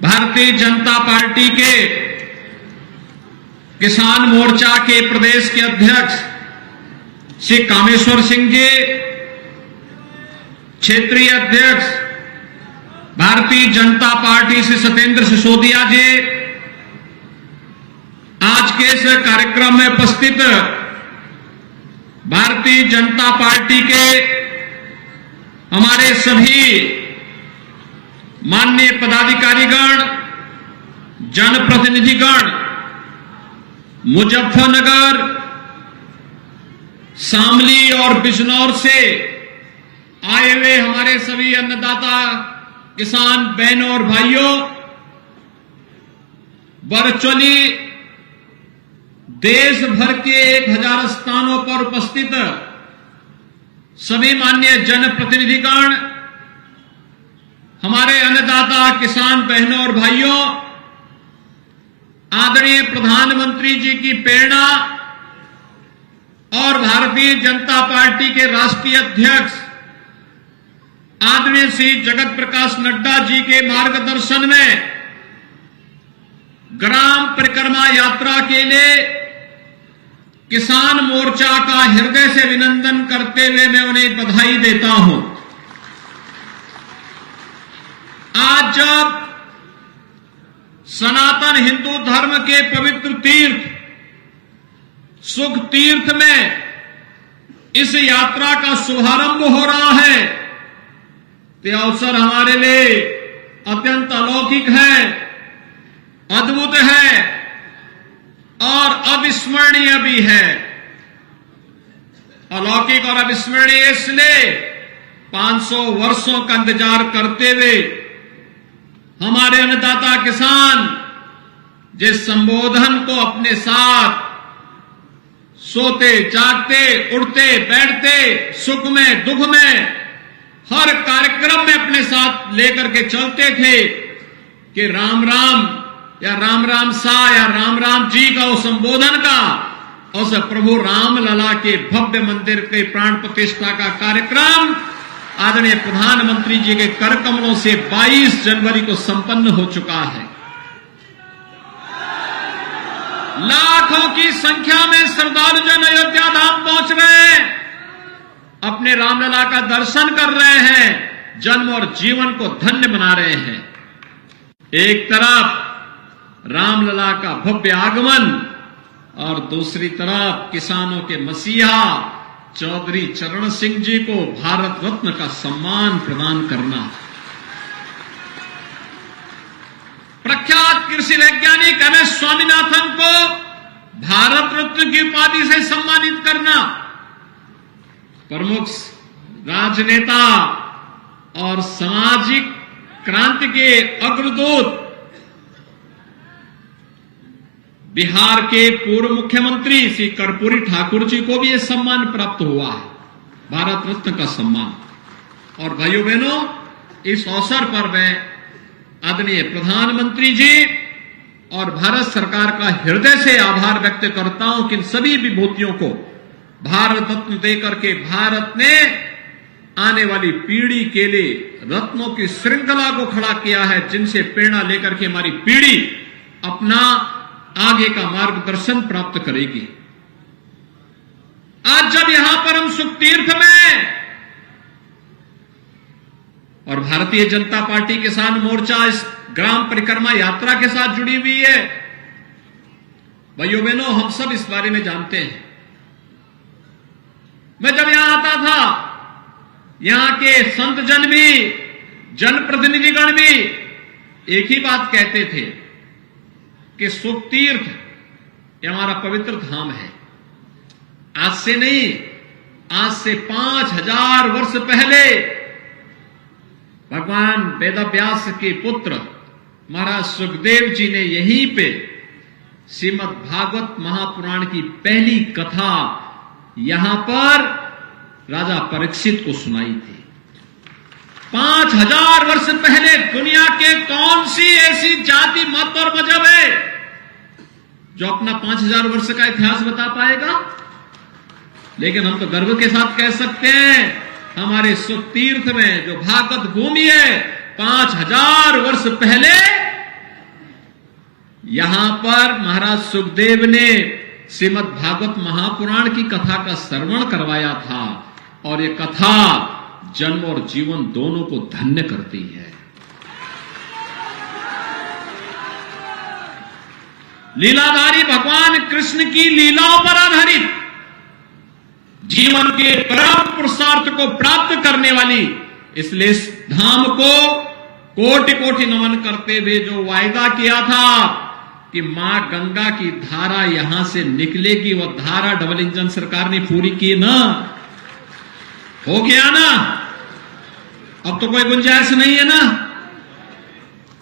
Bharatiya Janata party के किसान मोर्चा के प्रदेश के अध्यक्ष श्री कामेश्वर सिंह जी, क्षेत्रीय अध्यक्ष भारतीय जनता पार्टी श्री सत्येंद्र सिसोदिया जी, आज के इस कार्यक्रम में उपस्थित भारतीय जनता पार्टी के हमारे सभी माननीय पदाधिकारीगण, जनप्रतिनिधिगण, मुजफ्फरनगर, शामली और बिजनौर से आए हुए हमारे सभी अन्नदाता किसान बहनों और भाइयों, वर्चुअली देश भर के 1000 स्थानों पर उपस्थित सभी माननीय जनप्रतिनिधिगण, हमारे अन्नदाता किसान बहनों और भाइयों, आदरणीय प्रधानमंत्री जी की प्रेरणा और भारतीय जनता पार्टी के राष्ट्रीय अध्यक्ष आदरणीय श्री जगत प्रकाश नड्डा जी के मार्गदर्शन में ग्राम परिक्रमा यात्रा के लिए किसान मोर्चा का हृदय से अभिनंदन करते हुए मैं उन्हें बधाई देता हूं। आज जब सनातन हिंदू धर्म के पवित्र तीर्थ सुख तीर्थ में इस यात्रा का शुभारंभ हो रहा है, तो अवसर हमारे लिए अत्यंत अलौकिक है, अद्भुत है और अविस्मरणीय भी है। अलौकिक और अविस्मरणीय इसलिए 500 वर्षों का इंतजार करते हुए हमारे अन्नदाता किसान जिस संबोधन को अपने साथ सोते जागते उठते बैठते सुख में दुख में हर कार्यक्रम में अपने साथ लेकर के चलते थे कि राम राम या राम राम सा या राम राम जी का उस संबोधन का, उस प्रभु राम लला के भव्य मंदिर के प्राण प्रतिष्ठा का कार्यक्रम आदरणीय प्रधानमंत्री जी के कर कमलों से 22 जनवरी को संपन्न हो चुका है। लाखों की संख्या में श्रद्धालु जन अयोध्या धाम पहुंच रहे हैं, अपने रामलला का दर्शन कर रहे हैं, जन्म और जीवन को धन्य बना रहे हैं। एक तरफ रामलला का भव्य आगमन और दूसरी तरफ किसानों के मसीहा चौधरी चरण सिंह जी को भारत रत्न का सम्मान प्रदान करना, प्रख्यात कृषि वैज्ञानिक एम एस स्वामीनाथन को भारत रत्न की उपाधि से सम्मानित करना, प्रमुख राजनेता और सामाजिक क्रांति के अग्रदूत बिहार के पूर्व मुख्यमंत्री श्री कर्पूरी ठाकुर जी को भी यह सम्मान प्राप्त हुआ है, भारत रत्न का सम्मान। और भाइयों बहनों, इस अवसर पर मैं आदरणीय प्रधानमंत्री जी और भारत सरकार का हृदय से आभार व्यक्त करता हूं कि इन सभी विभूतियों को भारत रत्न देकर के भारत ने आने वाली पीढ़ी के लिए रत्नों की श्रृंखला को खड़ा किया है, जिनसे प्रेरणा लेकर के हमारी पीढ़ी अपना आगे का मार्गदर्शन प्राप्त करेगी। आज जब यहां पर हम सुख तीर्थ में और भारतीय जनता पार्टी किसान मोर्चा इस ग्राम परिक्रमा यात्रा के साथ जुड़ी हुई है, भाइयों बहनों, हम सब इस बारे में जानते हैं। मैं जब यहां आता था, यहां के संत जन भी, जनप्रतिनिधिगण भी एक ही बात कहते थे कि सुख तीर्थ ये हमारा पवित्र धाम है। आज से नहीं, आज से 5000 वर्ष पहले भगवान वेदव्यास के पुत्र महाराज सुखदेव जी ने यहीं पे श्रीमद् भागवत महापुराण की पहली कथा यहां पर राजा परीक्षित को सुनाई थी। 5000 वर्ष पहले दुनिया के कौन सी ऐसी जाति, मत और मजहब है जो अपना 5000 वर्ष का इतिहास बता पाएगा? लेकिन हम तो गर्व के साथ कह सकते हैं, हमारे सुख तीर्थ में जो भागवत भूमि है, 5000 वर्ष पहले यहां पर महाराज सुखदेव ने श्रीमद् भागवत महापुराण की कथा का श्रवण करवाया था, और ये कथा जन्म और जीवन दोनों को धन्य करती है। लीलाधारी भगवान कृष्ण की लीलाओं पर आधारित जीवन के परम पुरुषार्थ को प्राप्त करने वाली, इसलिए इस धाम को कोटि कोटि नमन करते हुए जो वायदा किया था कि मां गंगा की धारा यहां से निकलेगी, वह धारा डबल इंजन सरकार ने पूरी की ना, हो गया ना। अब तो कोई गुंजाइश नहीं है ना।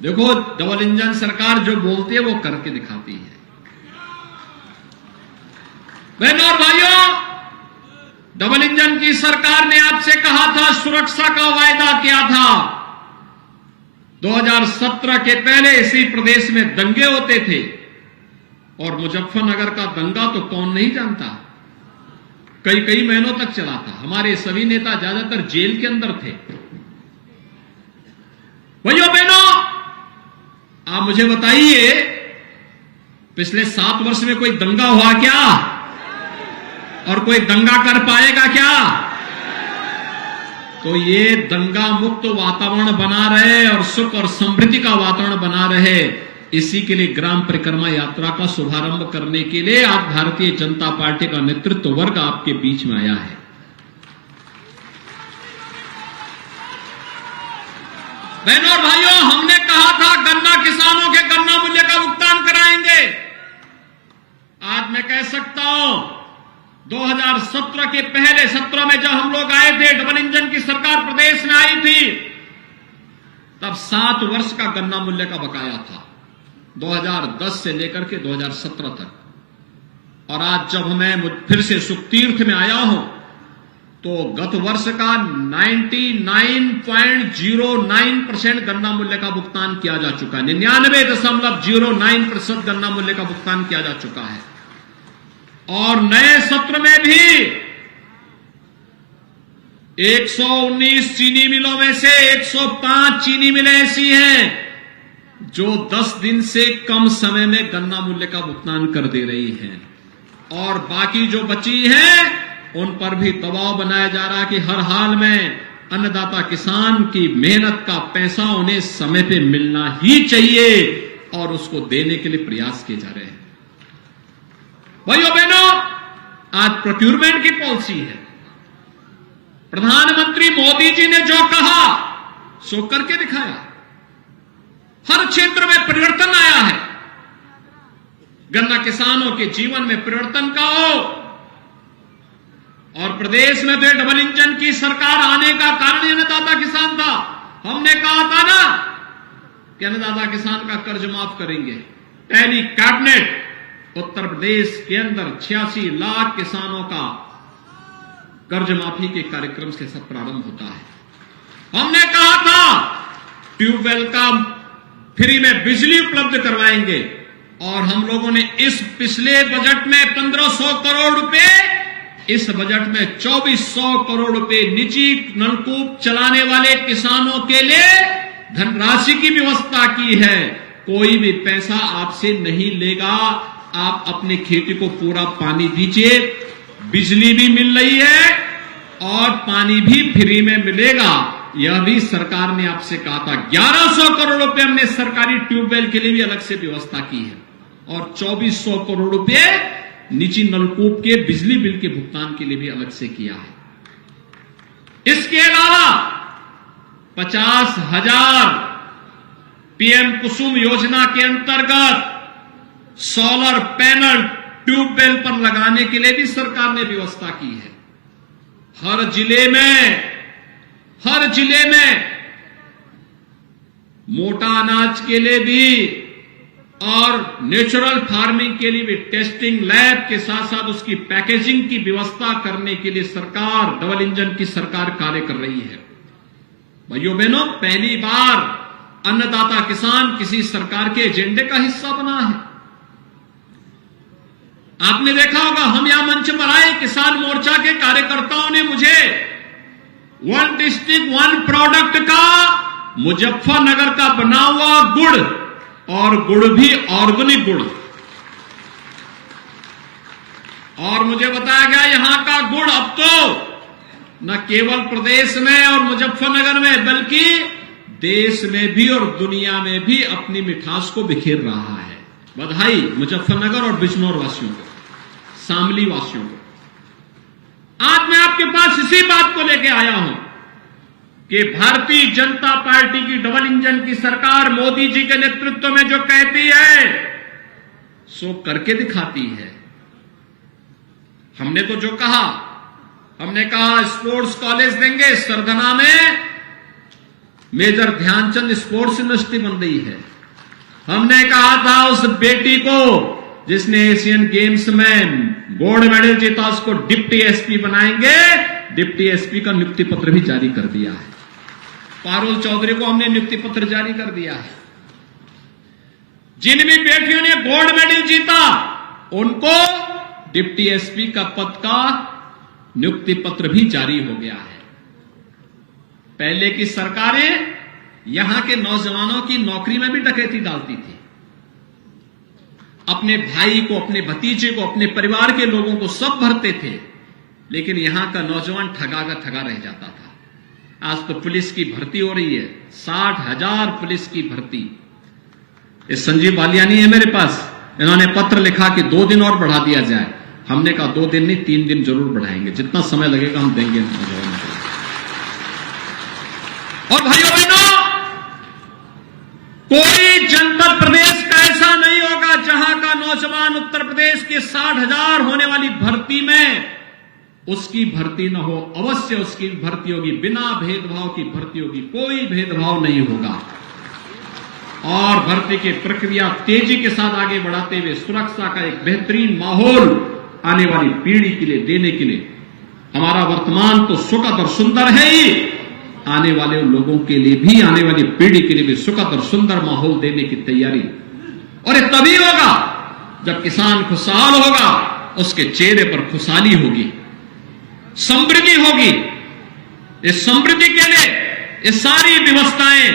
देखो, डबल इंजन सरकार जो बोलती है वो करके दिखाती है। बहनों और भाइयों, डबल इंजन की सरकार ने आपसे कहा था, सुरक्षा का वायदा किया था। 2017 के पहले इसी प्रदेश में दंगे होते थे, और मुजफ्फरनगर का दंगा तो कौन नहीं जानता, कई कई महीनों तक चला था। हमारे सभी नेता ज्यादातर जेल के अंदर थे। भाइयों बहनों, आप मुझे बताइए, पिछले 7 वर्ष में कोई दंगा हुआ क्या? और कोई दंगा कर पाएगा क्या? तो ये दंगा मुक्त वातावरण बना रहे और सुख और समृद्धि का वातावरण बना रहे, इसी के लिए ग्राम परिक्रमा यात्रा का शुभारंभ करने के लिए आज भारतीय जनता पार्टी का नेतृत्व वर्ग आपके बीच में आया है। बहनों और भाइयों, हमने कहा था गन्ना किसानों के गन्ना मूल्य का भुगतान कराएंगे। आज मैं कह सकता हूं, 2017 के पहले सत्र में जब हम लोग आए थे, डबल इंजन की सरकार प्रदेश में आई थी, तब 7 वर्ष का गन्ना मूल्य का बकाया था, 2010 से लेकर के 2017 तक। और आज जब मैं फिर से सुख तीर्थ में आया हूं, तो गत वर्ष का 99.09% गन्ना मूल्य का भुगतान किया जा चुका है। 99.09% गन्ना मूल्य का भुगतान किया जा चुका है। और नए सत्र में भी 119 चीनी मिलों में से 105 चीनी मिलें ऐसी हैं जो 10 दिन से कम समय में गन्ना मूल्य का भुगतान कर दे रही हैं, और बाकी जो बची हैं उन पर भी दबाव बनाया जा रहा है कि हर हाल में अन्नदाता किसान की मेहनत का पैसा उन्हें समय पे मिलना ही चाहिए, और उसको देने के लिए प्रयास किए जा रहे हैं। भाइयों बहनों, आज प्रोक्यूरमेंट की पॉलिसी है। प्रधानमंत्री मोदी जी ने जो कहा सो करके दिखाया। हर क्षेत्र में परिवर्तन आया है। गन्ना किसानों के जीवन में परिवर्तन का हो, और प्रदेश में तो डबल इंजन की सरकार आने का कारण अन्नदाता किसान था। हमने कहा था ना कि अन्नदाता किसान का कर्ज माफ करेंगे। पहली कैबिनेट उत्तर प्रदेश के अंदर 86 लाख किसानों का कर्ज माफी के कार्यक्रम से सब प्रारंभ होता है। हमने कहा था ट्यूबवेल का फ्री में बिजली उपलब्ध करवाएंगे, और हम लोगों ने इस पिछले बजट में 1500 करोड़ रुपए, इस बजट में 2400 करोड़ रुपए निजी नलकूप चलाने वाले किसानों के लिए धनराशि की व्यवस्था की है। कोई भी पैसा आपसे नहीं लेगा, आप अपनी खेती को पूरा पानी दीजिए, बिजली भी मिल रही है और पानी भी फ्री में मिलेगा। यह भी सरकार ने आपसे कहा था। 1100 करोड़ रुपए हमने सरकारी ट्यूबवेल के लिए भी अलग से व्यवस्था की है, और 2400 करोड़ रुपए निजी नलकूप के बिजली बिल के भुगतान के लिए भी अलग से किया है। इसके अलावा 50,000 पीएम कुसुम योजना के अंतर्गत सोलर पैनल ट्यूबवेल पर लगाने के लिए भी सरकार ने व्यवस्था की है। हर जिले में मोटा अनाज के लिए भी और नेचुरल फार्मिंग के लिए भी टेस्टिंग लैब के साथ साथ उसकी पैकेजिंग की व्यवस्था करने के लिए सरकार, डबल इंजन की सरकार कार्य कर रही है। भाइयों बहनों, पहली बार अन्नदाता किसान किसी सरकार के एजेंडे का हिस्सा बना है। आपने देखा होगा, हम यहां मंच पर आए, किसान मोर्चा के कार्यकर्ताओं ने मुझे 1 डिस्ट्रिक्ट 1 प्रोडक्ट का मुजफ्फरनगर का बना हुआ गुड़ और गुड़ भी ऑर्गेनिक गुड़। और मुझे बताया गया यहां का गुड़ अब तो न केवल प्रदेश में और मुजफ्फरनगर में बल्कि देश में भी और दुनिया में भी अपनी मिठास को बिखेर रहा है। बधाई मुजफ्फरनगर और बिजनौर वासियों को, शामली वासियों को। आज मैं आपके पास इसी बात को लेकर आया हूं कि भारतीय जनता पार्टी की डबल इंजन की सरकार मोदी जी के नेतृत्व में जो कहती है सो करके दिखाती है। हमने तो जो कहा, हमने कहा स्पोर्ट्स कॉलेज देंगे, सरधना में मेजर ध्यानचंद स्पोर्ट्स यूनिवर्सिटी बन रही है। हमने कहा था उस बेटी को जिसने एशियन गेम्स में गोल्ड मेडल जीता उसको डिप्टी एसपी बनाएंगे, डिप्टी एसपी का नियुक्ति पत्र भी जारी कर दिया है। पारुल चौधरी को हमने नियुक्ति पत्र जारी कर दिया है। जिन भी बेटियों ने गोल्ड मेडल जीता उनको डिप्टी एसपी का पद का नियुक्ति पत्र भी जारी हो गया है। पहले की सरकारें यहां के नौजवानों की नौकरी में भी डकैती डालती थी, अपने भाई को, अपने भतीजे को, अपने परिवार के लोगों को सब भरते थे, लेकिन यहां का नौजवान ठगा का ठगा रह जाता था। आज तो पुलिस की भर्ती हो रही है, 60,000 पुलिस की भर्ती। इस संजीव बालियानी है मेरे पास, इन्होंने पत्र लिखा कि 2 दिन और बढ़ा दिया जाए। हमने कहा 2 दिन नहीं 3 दिन जरूर बढ़ाएंगे, जितना समय लगेगा हम देंगे नौजवानों को। और भाइयों बहनों, कोई जनपद प्रदेश का ऐसा नहीं होगा जहां का नौजवान उत्तर प्रदेश के 60,000 होने वाली भर्ती में उसकी भर्ती न हो। अवश्य उसकी भर्ती होगी, बिना भेदभाव की भर्ती होगी, कोई भेदभाव नहीं होगा। और भर्ती की प्रक्रिया तेजी के साथ आगे बढ़ाते हुए सुरक्षा का एक बेहतरीन माहौल आने वाली पीढ़ी के लिए देने के लिए, हमारा वर्तमान तो सुखद और सुंदर है ही, आने वाले लोगों के लिए भी, आने वाली पीढ़ी के लिए भी सुखद और सुंदर माहौल देने की तैयारी। और ये तभी होगा जब किसान खुशहाल होगा, उसके चेहरे पर खुशहाली होगी, समृद्धि होगी। इस समृद्धि के लिए ये सारी व्यवस्थाएं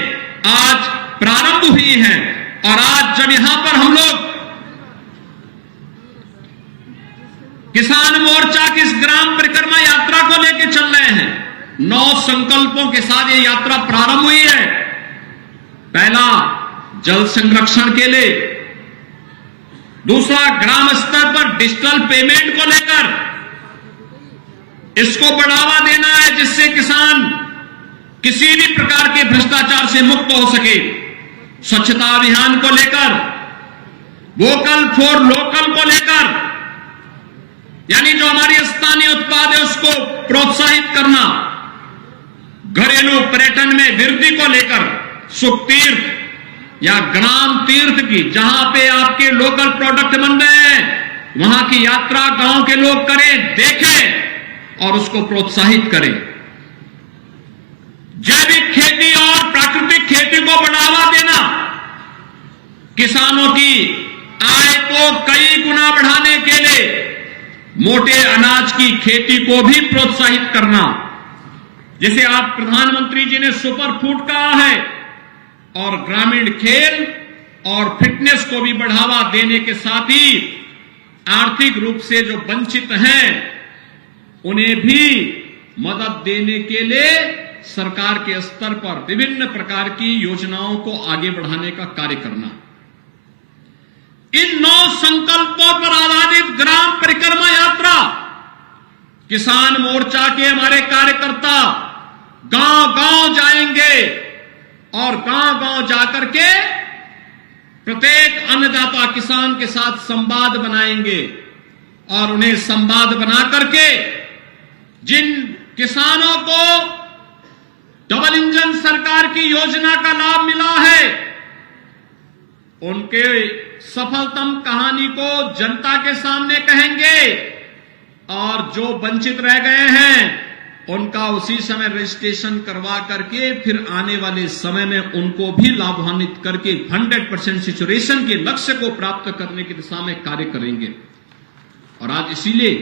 आज प्रारंभ हुई हैं। और आज जब यहां पर हम लोग किसान मोर्चा की इस ग्राम परिक्रमा यात्रा को लेकर चल रहे हैं, 9 संकल्पों के साथ ये यात्रा प्रारंभ हुई है। पहला, जल संरक्षण के लिए। दूसरा, ग्राम स्तर पर डिजिटल पेमेंट को लेकर इसको बढ़ावा देना है, जिससे किसान किसी भी प्रकार के भ्रष्टाचार से मुक्त हो सके। स्वच्छता अभियान को लेकर, वोकल फॉर लोकल को लेकर, यानी जो हमारी स्थानीय उत्पाद है उसको प्रोत्साहित करना। घरेलू पर्यटन में वृद्धि को लेकर सुख तीर्थ या ग्राम तीर्थ की, जहां पे आपके लोकल प्रोडक्ट बन रहे हैं, वहां की यात्रा गांव के लोग करें, देखें और उसको प्रोत्साहित करें। जैविक खेती और प्राकृतिक खेती को बढ़ावा देना, किसानों की आय को कई गुना बढ़ाने के लिए मोटे अनाज की खेती को भी प्रोत्साहित करना। जैसे आप प्रधानमंत्री जी ने सुपर फूड कहा है, और ग्रामीण खेल और फिटनेस को भी बढ़ावा देने के साथ ही आर्थिक रूप से जो वंचित हैं उन्हें भी मदद देने के लिए सरकार के स्तर पर विभिन्न प्रकार की योजनाओं को आगे बढ़ाने का कार्य करना। इन 9 संकल्पों पर आधारित ग्राम परिक्रमा यात्रा, किसान मोर्चा के हमारे कार्यकर्ता गांव-गांव जाएंगे और गांव-गांव जाकर के प्रत्येक अन्नदाता किसान के साथ संवाद बनाएंगे और उन्हें संवाद बना करके जिन किसानों को डबल इंजन सरकार की योजना का लाभ मिला है उनके सफलतम कहानी को जनता के सामने कहेंगे, और जो वंचित रह गए हैं उनका उसी समय रजिस्ट्रेशन करवा करके फिर आने वाले समय में उनको भी लाभान्वित करके 100% सैचुरेशन के लक्ष्य को प्राप्त करने की दिशा में कार्य करेंगे। और आज इसीलिए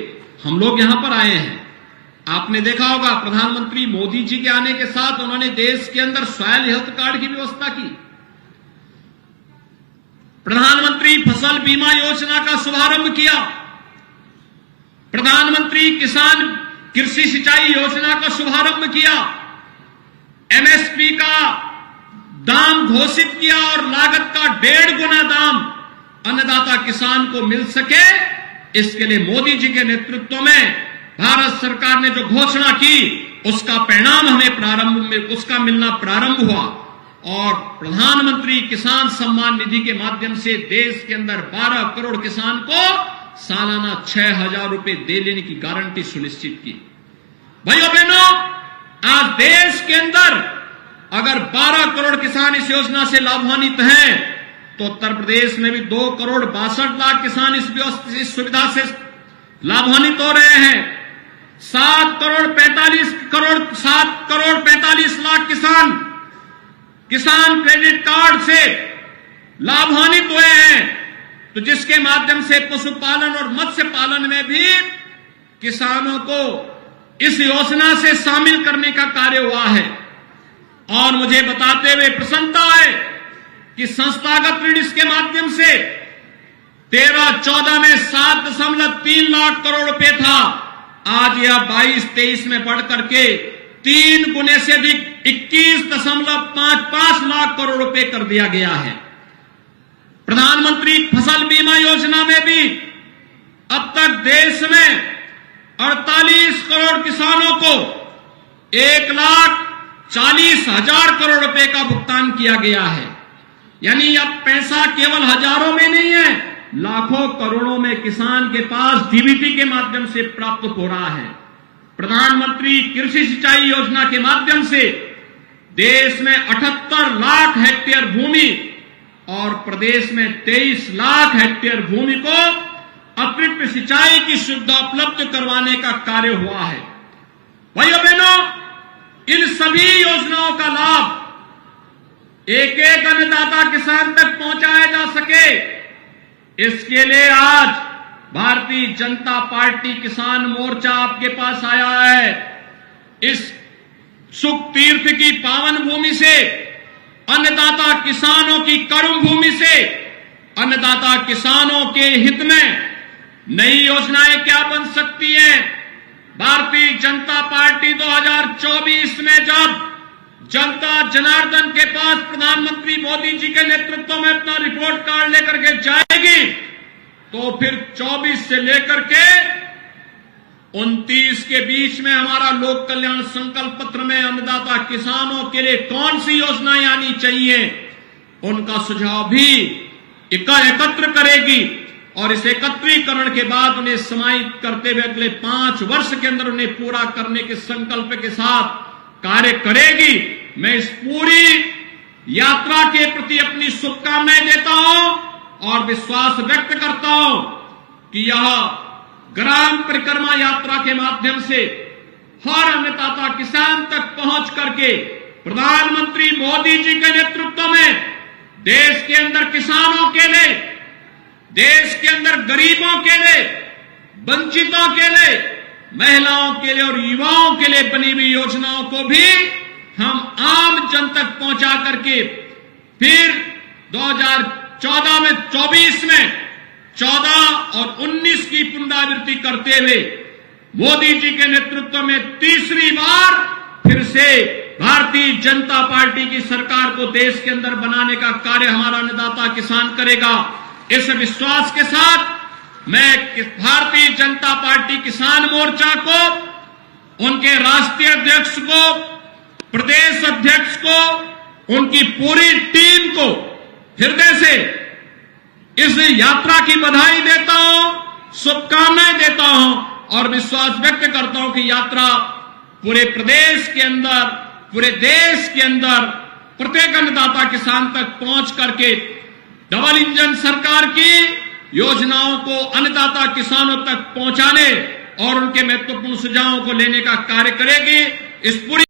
हम लोग यहां पर आए हैं। आपने देखा होगा प्रधानमंत्री मोदी जी के आने के साथ उन्होंने देश के अंदर सॉयल हेल्थ कार्ड की व्यवस्था की। प्रधानमंत्री फसल बीमा योजना का शुभारंभ किया, प्रधानमंत्री किसान कृषि सिंचाई योजना का शुभारंभ किया, एमएसपी का दाम घोषित किया और लागत का 1.5 गुना दाम अन्नदाता किसान को मिल सके, इसके लिए मोदी जी के नेतृत्व में भारत सरकार ने जो घोषणा की उसका परिणाम हमें उसका मिलना प्रारंभ हुआ और प्रधानमंत्री किसान सम्मान निधि के माध्यम से देश के अंदर 12 करोड़ किसान को सालाना 6,000 रुपए दे लेने की गारंटी सुनिश्चित की। भाइयों बहनों, आज देश के अंदर अगर 12 करोड़ किसान इस योजना से लाभान्वित हैं तो उत्तर प्रदेश में भी 2 करोड़ 62 लाख किसान इस सुविधा से लाभान्वित हो रहे हैं। 7 करोड़ 45 लाख किसान क्रेडिट कार्ड से लाभान्वित हुए हैं, तो जिसके माध्यम से पशुपालन और मत्स्य पालन में भी किसानों को इस योजना से शामिल करने का कार्य हुआ है। और मुझे बताते हुए प्रसन्नता है कि संस्थागत ऋण इसके माध्यम से 13-14 में 7.3 लाख करोड़ रुपए था, आज यह 22-23 में बढ़ करके 3 गुने से अधिक 21.55 लाख करोड़ रुपए कर दिया गया है। प्रधानमंत्री फसल बीमा योजना में भी अब तक देश में 48 करोड़ किसानों को 1,40,000 करोड़ रुपए का भुगतान किया गया है। यानी अब पैसा केवल हजारों में नहीं है, लाखों करोड़ों में किसान के पास डीबीटी के माध्यम से प्राप्त हो रहा है। प्रधानमंत्री कृषि सिंचाई योजना के माध्यम से देश में 78 लाख हेक्टेयर भूमि और प्रदेश में 23 लाख हेक्टेयर भूमि को अतिरिक्त सिंचाई की सुविधा उपलब्ध करवाने का कार्य हुआ है। भाइयों बहनों, इन सभी योजनाओं का लाभ एक एक अन्नदाता किसान तक पहुंचाया जा सके, इसके लिए आज भारतीय जनता पार्टी किसान मोर्चा आपके पास आया है। इस सुख तीर्थ की पावन भूमि से, अन्नदाता किसानों की कर्म भूमि से, अन्नदाता किसानों के हित में नई योजनाएं क्या बन सकती हैं। भारतीय जनता पार्टी 2024 में जब जनता जनार्दन के पास प्रधानमंत्री मोदी जी के नेतृत्व में अपना रिपोर्ट कार्ड लेकर के जाएगी, तो फिर 24 से लेकर के 29 के बीच में हमारा लोक कल्याण संकल्प पत्र में अन्नदाता किसानों के लिए कौन सी योजनाएं आनी चाहिए, उनका सुझाव भी एकत्र करेगी और इस एकत्रीकरण के बाद उन्हें समाहित करते हुए अगले 5 वर्ष के अंदर उन्हें पूरा करने के संकल्प के साथ कार्य करेगी। मैं इस पूरी यात्रा के प्रति अपनी शुभकामनाएं देता हूं और विश्वास व्यक्त करता हूं कि यह ग्राम परिक्रमा यात्रा के माध्यम से हर अन्नदाता किसान तक पहुंच करके प्रधानमंत्री मोदी जी के नेतृत्व में देश के अंदर किसानों के लिए, देश के अंदर गरीबों के लिए, वंचितों के लिए, महिलाओं के लिए और युवाओं के लिए बनी हुई योजनाओं को भी हम आम जन तक पहुंचा करके फिर 2014 में 24 में 14 और 19 की पुनरावृत्ति करते हुए मोदी जी के नेतृत्व में तीसरी बार फिर से भारतीय जनता पार्टी की सरकार को देश के अंदर बनाने का कार्य हमारा अन्नदाता किसान करेगा। इस विश्वास के साथ मैं भारतीय जनता पार्टी किसान मोर्चा को, उनके राष्ट्रीय अध्यक्ष को, प्रदेश अध्यक्ष को, उनकी पूरी टीम को हृदय से इस यात्रा की बधाई देता हूं, शुभकामनाएं देता हूं और विश्वास व्यक्त करता हूं कि यात्रा पूरे प्रदेश के अंदर, पूरे देश के अंदर प्रत्येक अन्नदाता किसान तक पहुंच करके डबल इंजन सरकार की योजनाओं को अन्नदाता किसानों तक पहुंचाने और उनके महत्वपूर्ण सुझावों को लेने का कार्य करेगी। इस पूरी